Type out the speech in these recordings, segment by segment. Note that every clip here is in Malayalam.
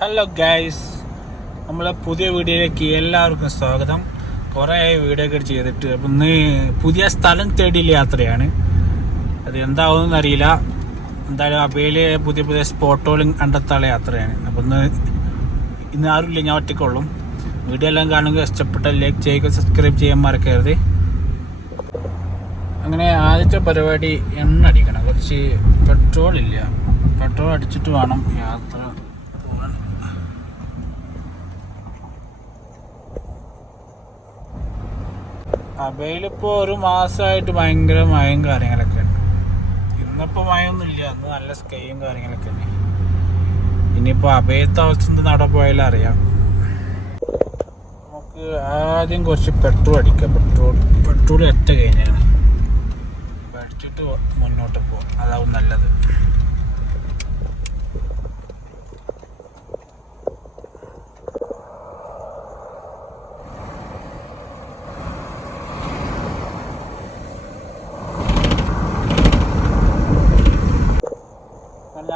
ഹലോ ഗൈസ്, നമ്മളെ പുതിയ വീഡിയോയിലേക്ക് എല്ലാവർക്കും സ്വാഗതം. കുറേ വീഡിയോ ഒക്കെ ചെയ്തിട്ട് അപ്പം ഇന്ന് പുതിയ സ്ഥലം തേടിയുള്ള യാത്രയാണ്. അത് എന്താവുമെന്ന് അറിയില്ല. എന്തായാലും അബേല് പുതിയ പുതിയ സ്പോട്ടുകളും കണ്ടെത്താനുള്ള യാത്രയാണ്. അപ്പം ഇന്ന് ആരുമില്ല, ഞാൻ ഒറ്റയ്ക്കുള്ളൂ. വീഡിയോ എല്ലാം കാണുമെങ്കിൽ ഇഷ്ടപ്പെട്ട ലൈക്ക് ചെയ്യുക, സബ്സ്ക്രൈബ് ചെയ്യാൻ മറക്കരുത്. അങ്ങനെ ആദ്യത്തെ പരിപാടി എണ്ണ അടിക്കണം. കുറച്ച് പെട്രോൾ ഇല്ല, പെട്രോൾ അടിച്ചിട്ട് വേണം യാത്ര പോകാൻ. അബേലിപ്പോൾ ഒരു മാസമായിട്ട് ഭയങ്കര മഴയും കാര്യങ്ങളൊക്കെ ഉണ്ട്. ഇന്നിപ്പോൾ മഴയൊന്നുമില്ല, അന്ന് നല്ല സ്കൈയും കാര്യങ്ങളൊക്കെ ഉണ്ട്. ഇനിയിപ്പോൾ അബേലത്തെ അവസ്ഥ എന്താ നട പോയാലും അറിയാം. നമുക്ക് ആദ്യം കുറച്ച് പെട്രോൾ അടിക്കാം. പെട്രോൾ എത്ത കഴിഞ്ഞാണ് അടിച്ചിട്ട് മുന്നോട്ട് പോകും, അതാവും നല്ലത്.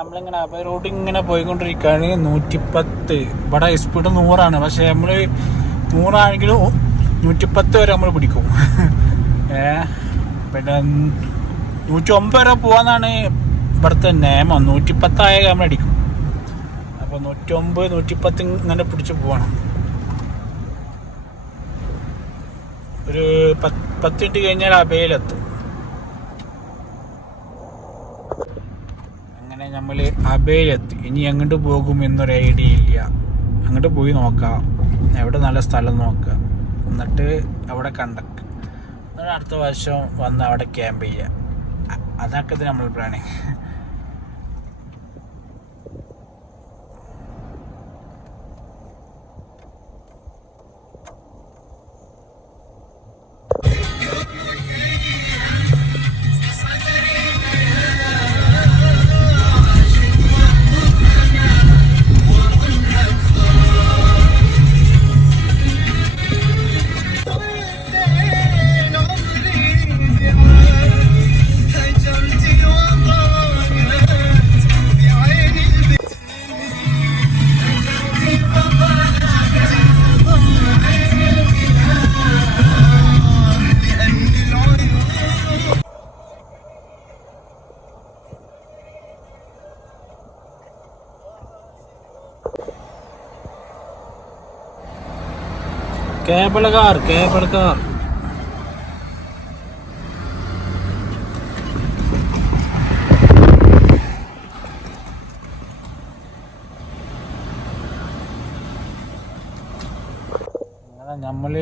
നമ്മളിങ്ങനെ അബേ റോഡ് ഇങ്ങനെ പോയിക്കൊണ്ടിരിക്കുകയാണ്. 110 ഇവിടെ സ്പീഡ് 100ആണ്. പക്ഷെ നമ്മൾ 100ആണെങ്കിലും 110 വരെ നമ്മൾ പിടിക്കും. പിന്നെ 109 വരെ പോവാന്നാണ് ഇവിടുത്തെ നിയമം. 110 ആയ നമ്മൾ അടിക്കും. അപ്പോൾ 109, 110 ഇങ്ങനെ പിടിച്ച് പോകണം. ഒരു 10 മിനിറ്റ് കഴിഞ്ഞാൽ അബേലെത്തും. അങ്ങനെ നമ്മൾ അബേലെത്തി. ഇനി എങ്ങോട്ട് പോകും എന്നൊരു ഐഡിയ ഇല്ല. അങ്ങോട്ട് പോയി നോക്കാം, എവിടെ നല്ല സ്ഥലം നോക്കുക, എന്നിട്ട് അവിടെ കണ്ടക്ട്, അടുത്ത വർഷം വന്ന് അവിടെ ക്യാമ്പ് ചെയ്യുക. അതൊക്കെ നമ്മൾ പ്ലാനിങ്. കേബിൾ കാർ നമ്മൾ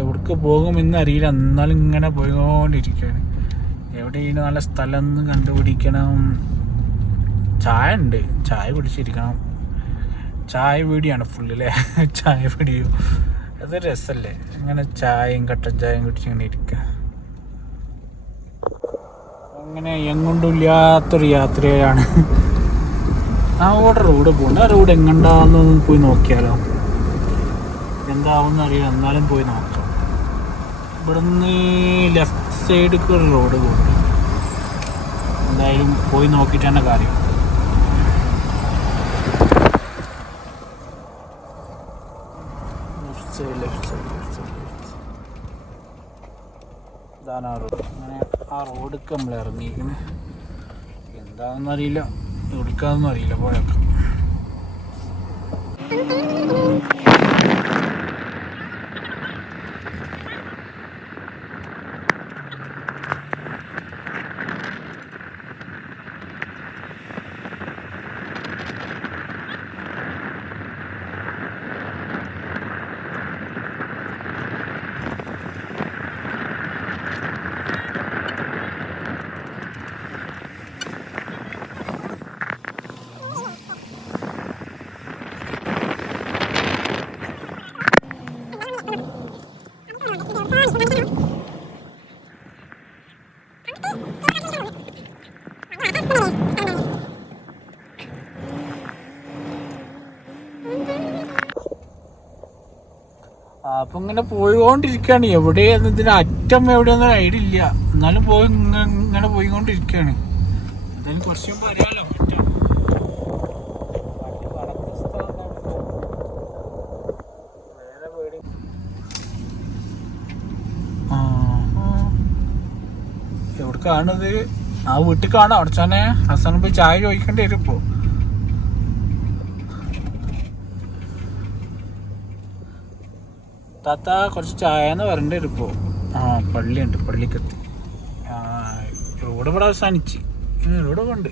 എവിടേക്ക് പോകുമെന്ന് അറിയില്ല, എന്നാലും ഇങ്ങനെ പോയിക്കൊണ്ടിരിക്കുകയാണ്. എവിടെയാണ് നല്ല സ്ഥലം ഒന്ന് കണ്ടുപിടിക്കണം. ചായ ഉണ്ട്, ചായ കുടിച്ചിരിക്കണം. ചായ വീടിയാണ് ഫുള്ളില്ലേ, ചായ വീടിയോ. അത് രസമല്ലേ ഇങ്ങനെ ചായയും കട്ടൻ ചായയും കുടിച്ചിങ്ങനെ ഇരിക്കുക. അങ്ങനെ എങ്ങോട്ടുമില്ലാത്തൊരു യാത്രയിലാണ്. അവിടെ റോഡ് പോകുന്നുണ്ട്. ആ റോഡ് എങ്ങണ്ടാന്നൊന്ന് പോയി നോക്കിയാലോ. എന്താവുമെന്ന് അറിയാം, എന്നാലും പോയി നോക്കാം. ഇവിടുന്ന് ലെഫ്റ്റ് സൈഡിലേക്ക് ഒരു റോഡ് പോകുന്നുണ്ട്. എന്തായാലും പോയി നോക്കിയിട്ടാണ് കാര്യം. ഇതാണ് ആ റോഡ്. അങ്ങനെ ആ റോഡിലേക്ക് നമ്മൾ ഇറങ്ങിയിരിക്കുന്നത്. എന്താണെന്ന് അറിയില്ല, എവിടേക്കാണെന്നും അറിയില്ല. പോയേക്കാം. അപ്പൊ ഇങ്ങനെ പോയിക്കൊണ്ടിരിക്കുകയാണ്. എവിടെയെന്നതിന് അറ്റം എവിടെയൊന്നും ഐഡിയ ഇല്ല, എന്നാലും ഇങ്ങനെ പോയിക്കൊണ്ടിരിക്കുകയാണ്. എന്തായാലും കുറച്ച് മുമ്പ് അറിയാലോ കാണുന്നത് ആ വീട്ടിൽ കാണാം. അവിടെ തന്നെ ഹസൻ പോയി ചായ ചോദിക്കേണ്ടി വരും ഇപ്പോൾ. താത്ത കുറച്ച് ചായ എന്ന് പറയേണ്ടി വരും ഇപ്പോൾ. ആ പള്ളിയുണ്ട്, പള്ളിക്കെത്തി. റോഡ് ഇവിടെ അവസാനിച്ച്. റോഡ് കൊണ്ട്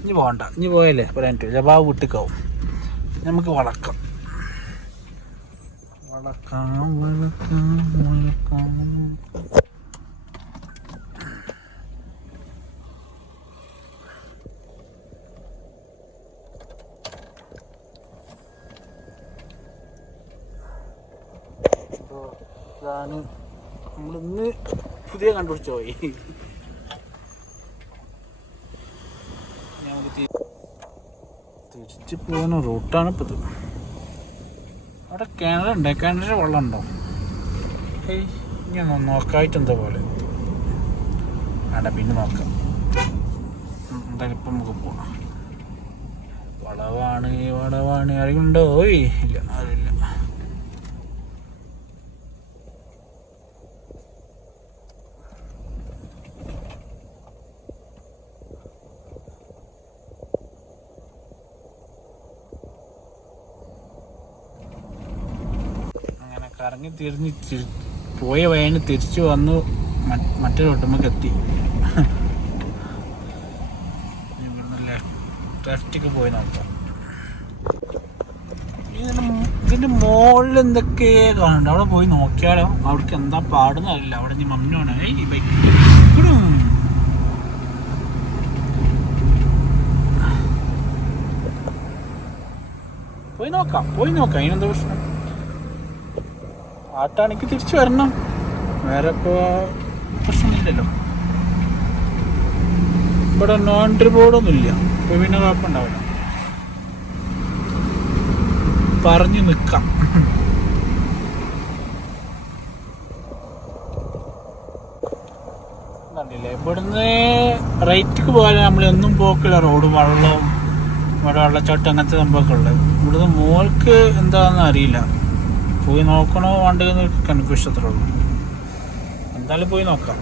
ഇനി പോകണ്ട, ഇനി പോയല്ലേ പറയാനിട്ട് ചിലപ്പോൾ ആ വീട്ടിലേക്കാവും. നമുക്ക് വളക്കാം. ഇതാണ് നമ്മളിന്ന് പുതിയ കണ്ടുപിടിച്ച പോയി. നമുക്ക് തിരിച്ച് പോകുന്ന റൂട്ടാണ് ഇപ്പം ഇത്. അവിടെ കിണറുണ്ട്, കിണറിന് വെള്ളം ഉണ്ടോ? ഏയ് ഇനി നോക്കായിട്ട് എന്താ പോലെ വേണ്ട, പിന്നെ നോക്കാം. എന്തായാലും ഇപ്പം നമുക്ക് പോകണം. വളവാണ് അറിയുണ്ടോ? ഓയ് ഇല്ല, അറിയില്ല. കറങ്ങി തിരിഞ്ഞ് പോയ വഴിന് തിരിച്ചു വന്നു മറ്റൊരു ഒട്ടുമ്പക്ക് എത്തി. ലെഫ്റ്റിക്ക് പോയി നോക്കാം. ഇതിന്റെ മുകളിൽ എന്തൊക്കെ കാണുന്നുണ്ട്, അവിടെ പോയി നോക്കിയാലോ? അവിടേക്ക് എന്താ പാടുന്ന അറിയില്ല. അവിടെ നീ മമ്മനാണ് ഈ ബൈക്ക്. പോയി നോക്കാം അതിനെന്താ പ്രശ്നം? ആട്ടാണെങ്കിൽ തിരിച്ചു വരണം, വേറെ ഇപ്പോൾ പ്രശ്നമൊന്നുമില്ലല്ലോ. ഇവിടെ നോൺട്രി ബോർഡൊന്നുമില്ല, ഇപ്പോൾ പിന്നെ കുഴപ്പമുണ്ടാവില്ല. പറഞ്ഞു നിൽക്കാം. കണ്ടില്ലേ, ഇവിടുന്ന് റൈറ്റിക്ക് പോയാൽ നമ്മളൊന്നും പോക്കില്ല. റോഡ് വെള്ളവും ഇവിടെ വെള്ളച്ചാട്ടം അങ്ങനത്തെ സംഭവമൊക്കെ ഉള്ളത്. ഇവിടുന്ന് മോൾക്ക് എന്താണെന്ന് അറിയില്ല. പോയി നോക്കണോ വേണ്ടെന്ന് കൺഫ്യൂഷൻ അത്രേ ഉള്ളൂ. എന്തായാലും പോയി നോക്കാം.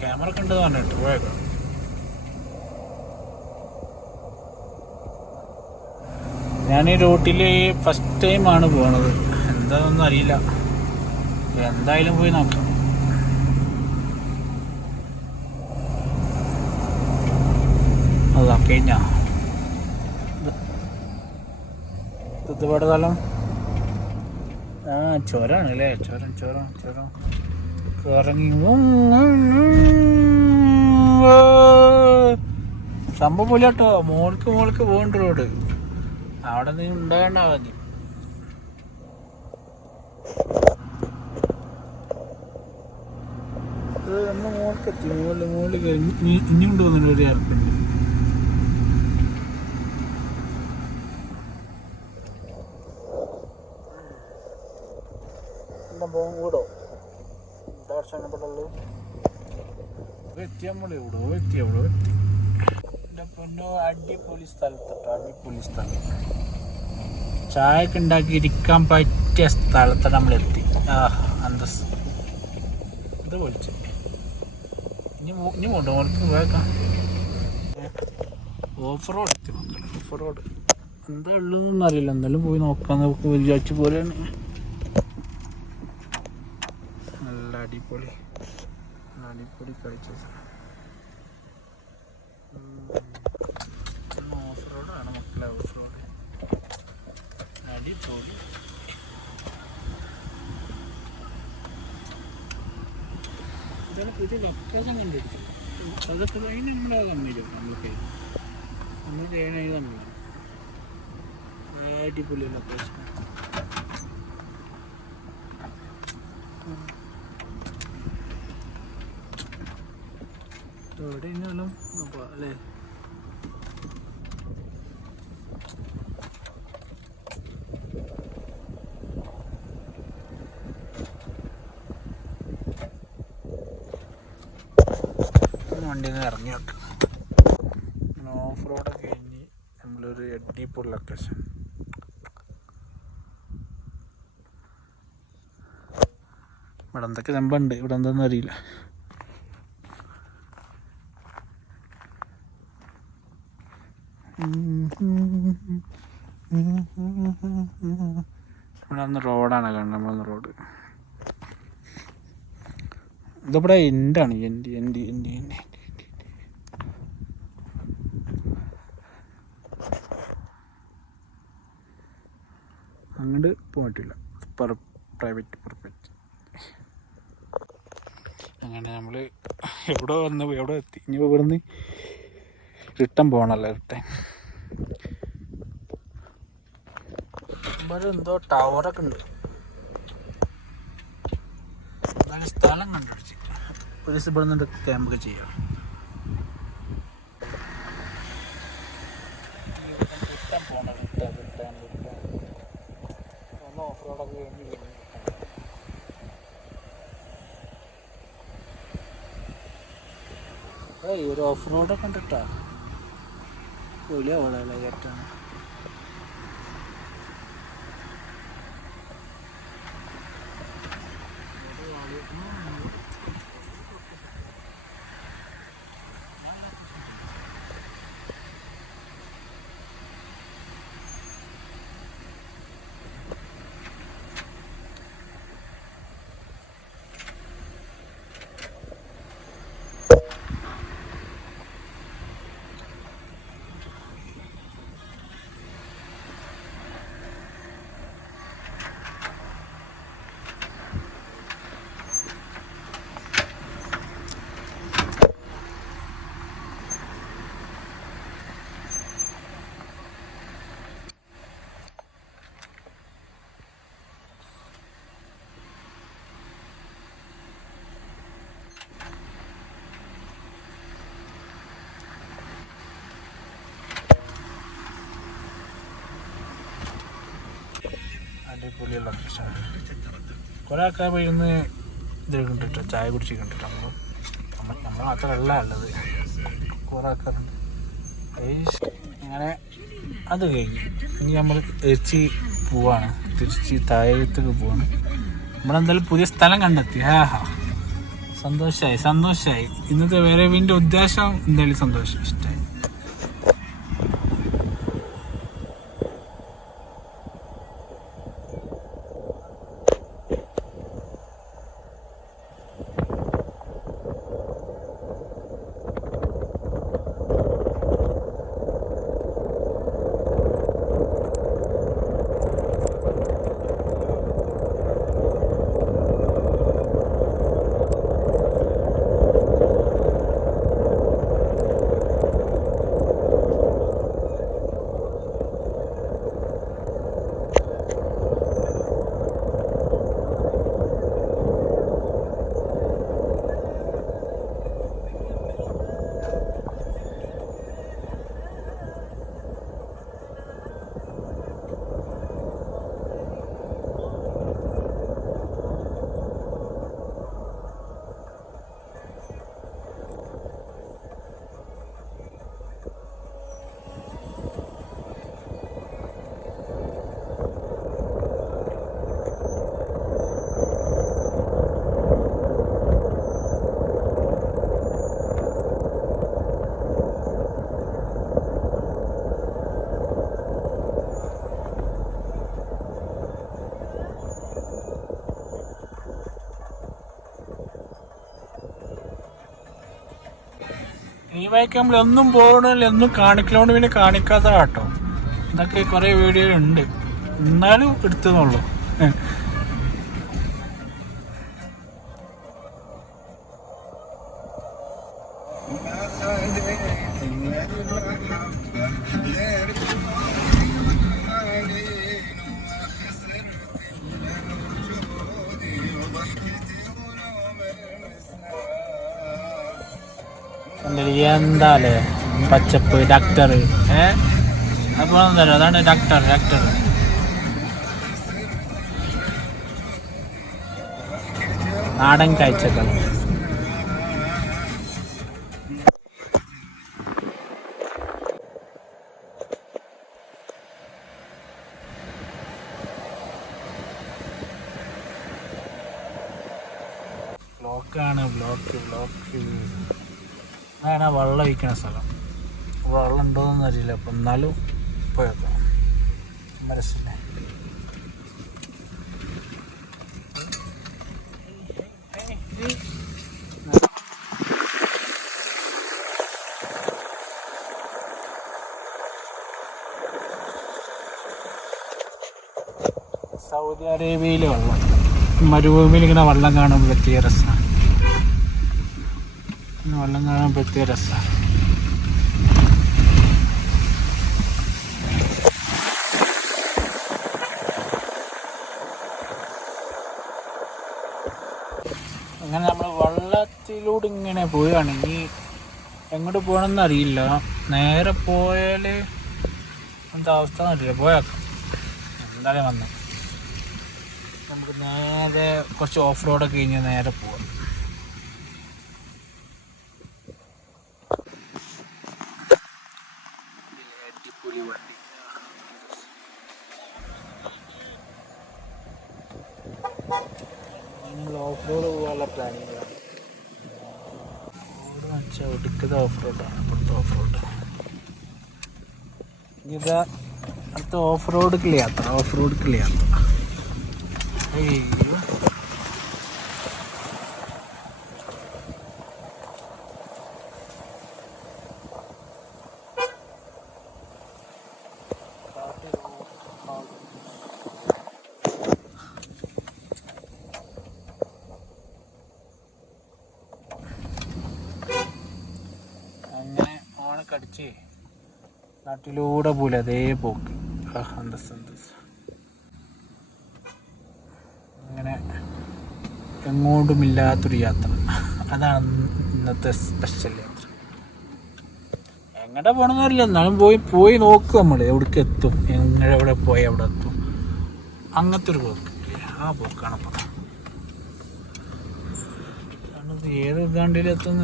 ക്യാമറ കണ്ടു പറഞ്ഞിട്ട് പോയേക്കാം. ഞാൻ ഈ റൂട്ടിൽ ഫസ്റ്റ് ടൈമാണ് പോണത്, എന്താണെന്നൊന്നും അറിയില്ല. എന്തായാലും പോയി നോക്കാം. അതാ കഴിഞ്ഞ സ്ഥലം ചുരാണ് അല്ലേ? ചുരം ഇറങ്ങി സംഭവം പോലെ കേട്ടോ. മോൾക്ക് പോകണ്ട റോഡ് അവിടെ നീ ഉണ്ടാകണ്ട മതി. നമ്മൾ മോൾക്കെത്തി. മോളിൽ കയറി ഇനി കൊണ്ട് വന്നിട്ട് ഒരു ഇറക്കുണ്ട്. കൂടോ അടിപൊളി സ്ഥലം. ചായക്ക് ഉണ്ടാക്കി ഇരിക്കാൻ പറ്റിയ സ്ഥലത്ത് നമ്മളെത്തി. അന്തസ് ഇത് പൊളിച്ച് ഇനി പോണ്ടോ? മോൾക്ക് പോയേക്കാം. ഓഫ് റോഡ് എത്തി മക്കളെ. ഓഫ് റോഡ് എന്താ ഉള്ളതെന്നൊന്നും അറിയില്ല. എന്തായാലും പോയി നോക്കാം. നമുക്ക് വിചാരിച്ച പോലെയാണ്. നല്ല അടിപൊളി കളിച്ച ഓഫ് റോഡാണ് മക്കളെ. ഓഫ് റോഡ് അടിപൊളി. ഇതാണ് പുതിയ ലൊക്കേഷൻ കണ്ടിരിക്കും. അതൊക്കെ അതിന് നമ്മളെ കമ്മിയിലും നമ്മൾ ചെയ്യണ കമ്മിയിലും അടിപൊളി ലൊക്കേഷൻ. എവിടെ ഇന്നാലും അല്ലേ? വണ്ടിയിൽ നിന്ന് ഇറങ്ങി വെക്കാം. ഓഫ് റോഡൊക്കെ കഴിഞ്ഞ് നമ്മളൊരു അടിപൊളി ലൊക്കേഷൻ. ഇവിടെ എന്തൊക്കെ സംഭവം ഉണ്ട്, ഇവിടെ എന്താണെന്ന് അറിയില്ല. ഇവിടെ ഒന്ന് റോഡാണ് കാണുന്നത്, നമ്മളൊന്ന് റോഡ്. ഇതിവിടെ എൻഡാണ്, എൻഡ്. അങ്ങോട്ട് പോകാൻ പറ്റില്ല, പ്രൈവറ്റ്. അങ്ങനെ നമ്മൾ എവിടെ എത്തി. ഇനി ഇവിടുന്ന് റിട്ടേൺ പോകണമല്ലോ. ഇവിടെ എന്തോ ടവറൊക്കെ ഉണ്ട്. നല്ല സ്ഥലം കണ്ടുപിടിച്ച് ഒരു ദിവസം ഇവിടെ നിന്ന് ക്യാമ്പൊക്കെ ചെയ്യാം. റിട്ടേൺ പോകണം. ഒന്ന് ഓഫ് റോഡൊക്കെ കഴിഞ്ഞ് ഒരു ഓഫ് റോഡൊക്കെ ഉണ്ട് കേട്ടോ. വലിയ വളയല്ല കയറ്റാണ്. അടിപൊളിയുള്ള പ്രശ്നമാണ്. കുറേ ആൾക്കാർ പോയി ഒന്ന് ഇത് കണ്ടിട്ടോ, ചായ കുടിച്ച് കണ്ടിട്ടോ. നമ്മൾ മാത്രമല്ല ഉള്ളത്, കുറേ ആൾക്കാരുണ്ട്. അങ്ങനെ അത് കഴിഞ്ഞ് ഇനി നമ്മൾ തിരിച്ച് താഴത്തേക്ക് പോവാണ്. നമ്മളെന്തായാലും പുതിയ സ്ഥലം കണ്ടെത്തി. സന്തോഷമായി. ഇന്നത്തെ വരവിൻ്റെ ഉദ്ദേശം എന്തായാലും ഇഷ്ടമായി. ഈ ബൈക്ക് നമ്മൾ ഒന്നും പോകണില്ല, ഒന്നും കാണിക്കലോണ്ട് പിന്നെ കാണിക്കാത്ത കേട്ടോ. എന്നൊക്കെ കുറേ വീഡിയോ ഉണ്ട്, എന്നാലും എടുത്തെന്നുള്ളൂ. എന്താല്ലേ പച്ചപ്പ് ഡാക്ടർ അപ്പോൾ എന്തല്ലോ, അതാണ് ഡാക്ടർ. നാടൻ കാഴ്ചകൾ. ബ്ലോക്കാണ്, ബ്ലോക്ക്. അങ്ങനെ വെള്ളം ഒഴിക്കണ സ്ഥലം. വെള്ളം ഉണ്ടോയെന്നൊന്നും അറിയില്ല. അപ്പം എന്നാലും പോയേക്കാം. രസമല്ലേ. സൗദി അറേബ്യയിലെ വെള്ളം, മരുഭൂമിയിൽ ഇങ്ങനെ വെള്ളം കാണുമ്പോൾ പ്രത്യേക രസമാണ്. വെള്ളം കാണാൻ പ്രത്യേക രസമാണ്. അങ്ങനെ നമ്മൾ വെള്ളത്തിലൂടെ ഇങ്ങനെ പോവുകയാണെങ്കിൽ എങ്ങോട്ട് പോകണമെന്ന് അറിയില്ല. നേരെ പോയാൽ എന്താ അവസ്ഥ എന്നറിയില്ല. പോയേക്കാം, എന്തായാലും വന്നു. നമുക്ക് നേരെ കുറച്ച് ഓഫ് റോഡൊക്കെ കഴിഞ്ഞ് നേരെ പോവാം. അടിപൊളി വണ്ടി. നമ്മൾ ഓഫ് റോഡ് പോകാനുള്ള പ്ലാനിങ്ങിലാണ്. റോഡ് വെച്ചാൽ ഒടുക്കത്തെ ഓഫ് റോഡാണ് ഇവിടുത്തെ ഓഫ് റോഡ്. ഇതാ അടുത്ത ഓഫ് റോഡിലേക്കുള്ള യാത്ര. അയ്യോ, അങ്ങനെ ഓണൊക്കെ അടിച്ച് നാട്ടിലൂടെ പോലെ അതേ പോക്ക്. അങ്ങനെ എങ്ങോട്ടുമില്ലാത്തൊരു യാത്ര. അതാണ് ഇന്നത്തെ സ്പെഷ്യൽ യാത്ര. എങ്ങടെ പോകണമെന്നറിയില്ല, എന്നാലും പോയി നോക്കും നമ്മൾ. എവിടേക്ക് എത്തും, എവിടെ പോയി അവിടെ എത്തും. അങ്ങനത്തെ ഒരു പോക്ക്, ആ പോക്കാണ്. അപ്പം ഏത് ഗണ്ടിലെത്തുന്ന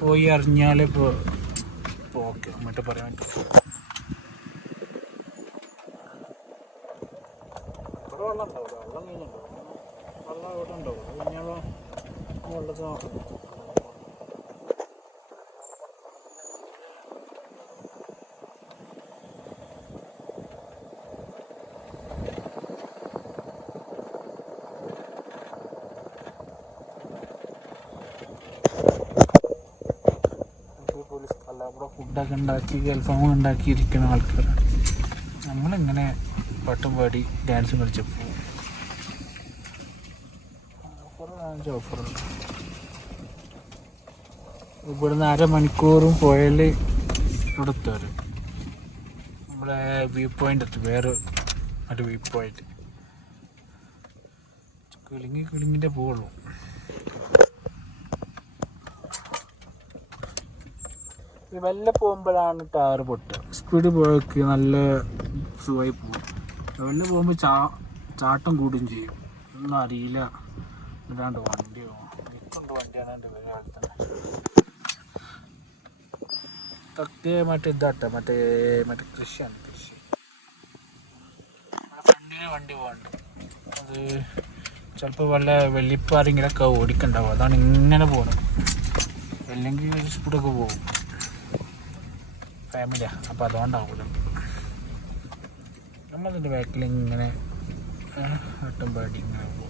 പോയി അറിഞ്ഞാലേ പോക്ക് എന്നിട്ട് പറയാൻ പറ്റും. ഇവിടെ വെള്ളം ഉണ്ടാവില്ല, വെള്ളം കഴിഞ്ഞുണ്ടാവും. വെള്ളം ഇവിടെ ഉണ്ടാവും. കഴിഞ്ഞാൽ വെള്ളത്തിൽ നോക്കണം. അവിടെ ഫുഡൊക്കെ ഉണ്ടാക്കി അൽഫാം ഉണ്ടാക്കിയിരിക്കുന്ന ആൾക്കാരാണ്. നമ്മളിങ്ങനെ പാട്ടും പാടി ഡാൻസും കളിച്ചപ്പോൾ ഓഫറുണ്ട്. ഇവിടുന്ന് 1/2 മണിക്കൂറും പോയാൽ ഇവിടെ എത്തും. നമ്മുടെ വ്യൂ പോയിൻ്റ് എത്തും. വേറെ ഒരു വ്യൂ പോയിൻ്റ് കിളിങ്ങിൻ്റെ പോവുള്ളൂ. വെല്ലെ പോകുമ്പോഴാണ് ടയറ് പൊട്ടുക. സ്പീഡ് പോയൊക്കെ നല്ല സുഖമായി പോകും. വെല്ലെ പോകുമ്പോൾ ചാട്ടം കൂടുകയും ചെയ്യും. ഒന്നും അറിയില്ല. ഇതാണ്ട് വണ്ടിയോ ഇട്ടുണ്ട്, വണ്ടിയാണ് വരിക തന്നെ. ഇതൊക്കെ മറ്റേ കൃഷിയാണ്. ഫ്രണ്ടിന് വണ്ടി പോകണ്ട്. അത് ചിലപ്പോൾ വല്ല വെള്ളിപ്പാരെങ്കിലൊക്കെ ഓടിക്കണ്ടാവും. അതാണ് ഇങ്ങനെ പോകുന്നത്. അല്ലെങ്കിൽ സ്പീഡൊക്കെ പോകും. ഫാമിലിയാണ്, അപ്പോൾ അതുകൊണ്ടാവില്ല. നമ്മളതിൻ്റെ ബാക്കിൽ ഇങ്ങനെ വട്ടം പാടി ഇങ്ങനെ പോകും.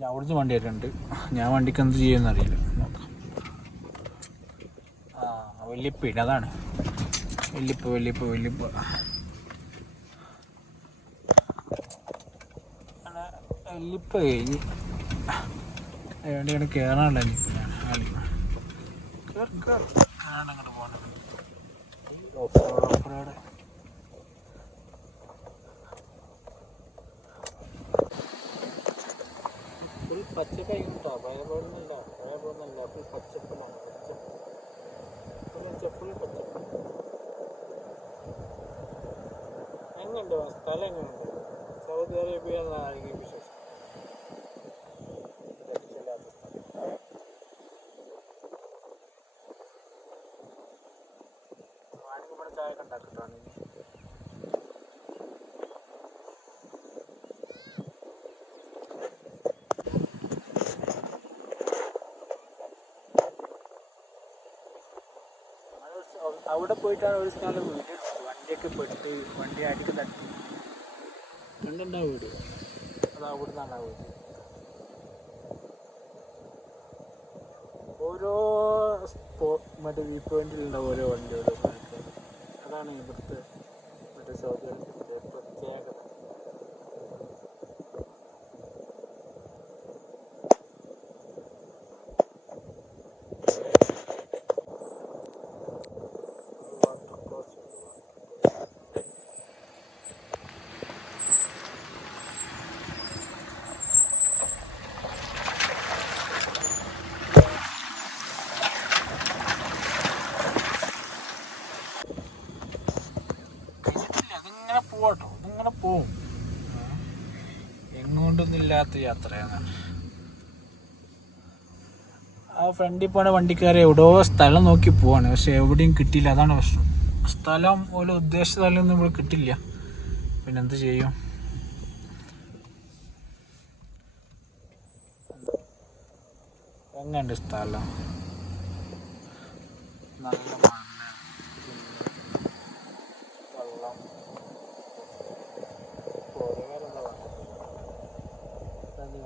ഞാൻ അവിടുന്ന് വണ്ടി വരുന്നുണ്ട്. ഞാൻ വണ്ടിക്ക് എന്ത് ചെയ്യുമെന്ന് അറിയില്ല. നോക്കാം. വല്യപ്പ അതാണ്. വല്യപ്പ അങ്ങനെ വല്യപ്പ കഴിഞ്ഞ് എവിടെയാണ് കയറാനുള്ള അങ്ങോട്ട് പോകണം. ഓഫ് റോഡ് ഫുൾ പച്ചക്കായി കിട്ടാ. ഭയപ്പെടുന്നില്ല, ഫുൾ പച്ചപ്പിലാണ്. ഫുൾ പച്ചപ്പ്. എങ്ങനെയുണ്ട് സ്ഥലം? എങ്ങനെയുണ്ട് സൗദി അറേബ്യ എന്നാണെങ്കിൽ വിശേഷം? ചായ ഒക്കെ ഉണ്ടാക്കിട്ടാണെങ്കിൽ അവിടെ പോയിട്ടാണ് ഒരു സ്ഥലം വീട്. വണ്ടിയൊക്കെ പെട്ട് വണ്ടി അടിക്ക് തട്ടി കണ്ടുണ്ടാ വീട്. അത് അവിടെ നിന്നാണ് ആ വീട്. ഓരോ മറ്റേ വ്യൂ പോയിന്റിലുണ്ടാവും ഓരോ വണ്ടി ഓരോ ആൾക്കാർ. അതാണ് ഇവിടുത്തെ മറ്റേ സൗദി അറേബ്യയുടെ പ്രത്യേകത. അതിങ്ങനെ പോവാട്ടോ, ഇതിങ്ങനെ പോവും. എങ്ങോട്ടൊന്നും ഇല്ലാത്ത യാത്രയാണ്. ആ ഫ്രണ്ടിൽ പോണ വണ്ടിക്കാരെ എവിടെയോ സ്ഥലം നോക്കി പോവാണ്, പക്ഷെ എവിടെയും കിട്ടിയില്ല. അതാണ് പ്രശ്നം. സ്ഥലം പോലെ ഉദ്ദേശിച്ച സ്ഥലമൊന്നും ഇവിടെ കിട്ടില്ല. പിന്നെ എന്ത് ചെയ്യും? എങ്ങനെയുണ്ട് സ്ഥലം? നല്ല മണ്ണ്, വെള്ളം, വേറെന്താ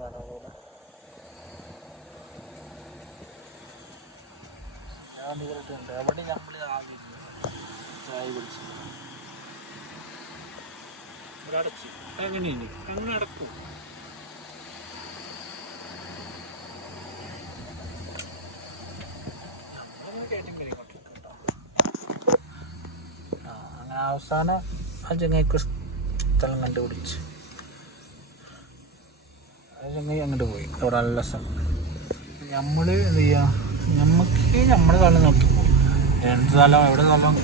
വേണം. ഞാൻ വണ്ടികളുണ്ട്. എവിടെ നമ്മൾ ചായ കുടിച്ചു ഒരടച്ചു. എങ്ങനെയുണ്ട്? എങ്ങനെ അടക്കും? അങ്ങനെ അവസാനം ആ ചങ്ങായിക്ക് സ്ഥലം കണ്ടുപിടിച്ച് ആ ചങ്ങായി അങ്ങോട്ട് പോയി. അവിടെ നല്ല സ്ഥലം. നമ്മൾ എന്ത് ചെയ്യുക? നമുക്ക് നമ്മുടെ സ്ഥലം നോക്കി പോകും. എന്ത് സ്ഥലം, എവിടെ സ്ഥലം?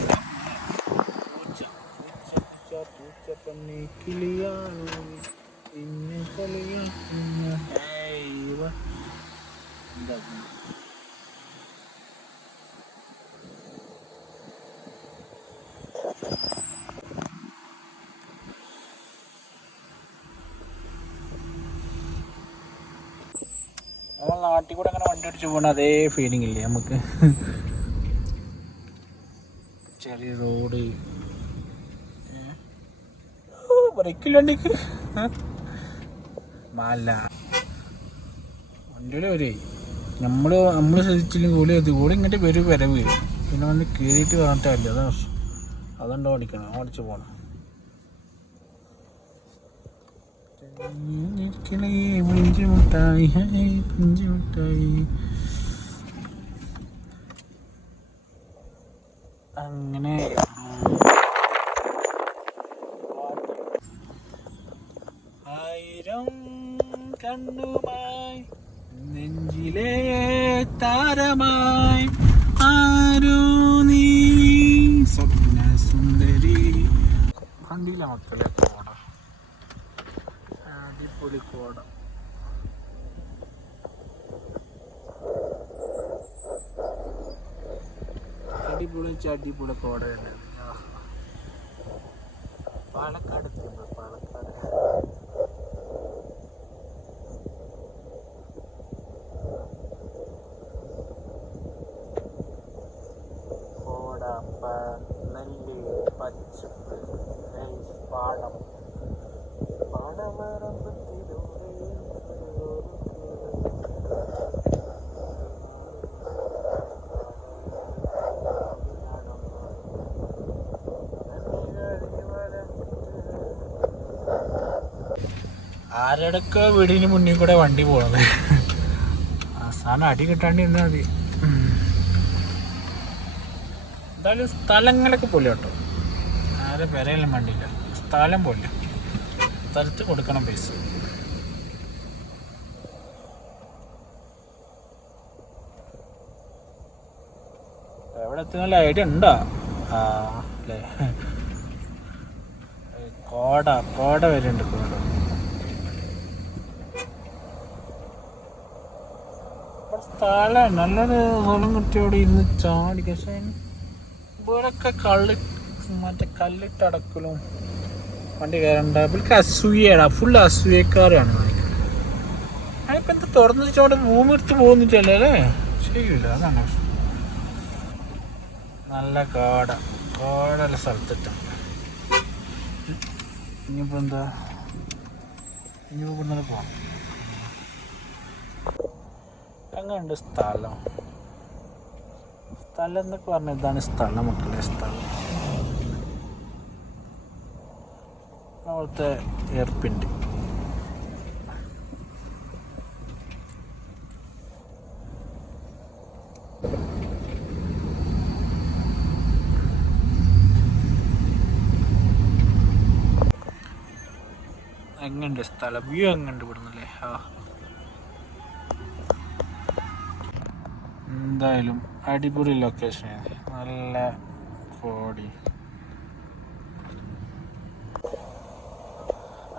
നമ്മൾ നാട്ടിൽ കൂടെ അങ്ങനെ വണ്ടി ഓടിച്ച് പോകണ അതേ ഫീലിംഗ് ഇല്ലേ നമുക്ക്? ചെറിയ റോഡ്, ബ്രേക്കില്ല വണ്ടിക്ക്, മല, വണ്ടിയുടെ വരെ നമ്മൾ ശ്രദ്ധിച്ചില്ലെങ്കിൽ കൂടെ ഇങ്ങോട്ട് വരും വരവ്. പിന്നെ വന്ന് കയറിയിട്ട് പറഞ്ഞിട്ടല്ല. അതാണ് അതുണ്ടോ ഓടിക്കണം, ഓടിച്ച് പോകണം. അങ്ങനെ ആയിരം കണ്ണുമായി നെഞ്ചിലെ താരമായി ആരോ നീ സ്വപ്ന സുന്ദരി. കണ്ടില്ല മക്കളെ കോട, അടിപൊളി കോട. അടിപൊളി കോട തന്നെ. പാലക്കാട് എത്തിയപ്പോൾ പാലക്കാട് കോട, നെല്ല്, പച്ചപ്പ്, പാടം, ആരടക്ക വീടിന് മുന്നിൽ കൂടെ വണ്ടി പോണത്. അവസാനം അടി കിട്ടാണ്ട് ഇരുന്നാൽ മതി. എന്തായാലും സ്ഥലങ്ങളൊക്കെ പോലെ കേട്ടോ. ആരെ പെരയെല്ലാം വണ്ടിയില്ല, സ്ഥലം പോലെ. സ്ഥലത്ത് കൊടുക്കണം പൈസ. എവിടെ എത്തുന്ന ഐഡിയ ഉണ്ടോ? അല്ലേ, കോട വരുന്നുണ്ട്. കോട സ്ഥലം നല്ലൊരു സ്ഥലം കിട്ടിയോടെ ഇരുന്ന് ചാടി. പക്ഷേ ഇവിടെയൊക്കെ മറ്റേ കല്ലിട്ടടക്കലും വണ്ടി കയറണ്ട. ഇവർക്ക് അസൂയടാ, ഫുൾ അസൂയക്കാരാണ്. അതിപ്പോൾ എന്താ തുറന്നു വെച്ചോണ്ട് ഭൂമി എടുത്ത് പോകുന്നിട്ടല്ലേ? അല്ലേ, ചെയ്യൂല. അതാണ് നല്ല കാടുള്ള സ്ഥലത്തിട്ടാണ്. ഇനിയിപ്പോൾ എന്താ, ഇനിയിപ്പോൾ ഇവിടുന്ന് പോകണം. എങ്ങനെയുണ്ട് സ്ഥലം എന്നൊക്കെ പറഞ്ഞാൽ ഇതാണ് സ്ഥലം മക്കളെ. സ്ഥലം അവിടുത്തെ എയർപിൻ്റെ എങ്ങനെയുണ്ട് സ്ഥലം, വ്യൂ എങ്ങനെയുണ്ട് ഇവിടുന്നല്ലേ. എന്തായാലും അടിപൊളി ലൊക്കേഷനാണ്, നല്ല ബോഡി.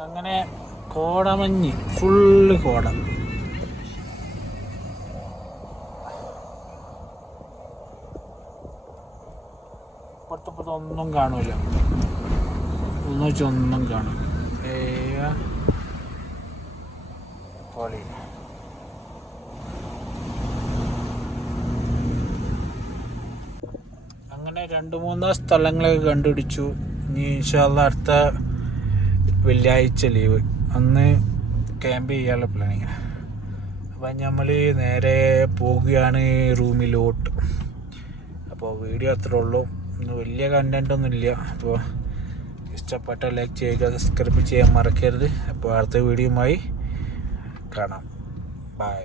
അങ്ങനെ കോടമഞ്ഞ്, ഫുള്ള് കോട. പുറത്തപ്പുറത്തൊന്നും കാണൂല, ഒന്നും കാണൂല. പൊളി. അങ്ങനെ 2-3 സ്ഥലങ്ങളൊക്കെ കണ്ടുപിടിച്ചു. ഇനി ഇൻഷാ അല്ലാഹ് അടുത്ത വെള്ളിയാഴ്ച ലീവ്, അന്ന് ക്യാമ്പ് ചെയ്യാനുള്ള പ്ലാനിങ്. അപ്പം നമ്മൾ നേരെ പോകുകയാണ് റൂമിലോട്ട്. അപ്പോൾ വീഡിയോ അത്രേ ഉള്ളൂ, ഇന്ന് വലിയ കണ്ടൻറ്റൊന്നും ഇല്ല. അപ്പോൾ ഇഷ്ടപ്പെട്ട ലൈക്ക് ചെയ്യുക, സബ്സ്ക്രൈബ് ചെയ്യാൻ മറക്കരുത്. അപ്പോൾ അടുത്ത വീഡിയോയുമായി കാണാം. ബൈ.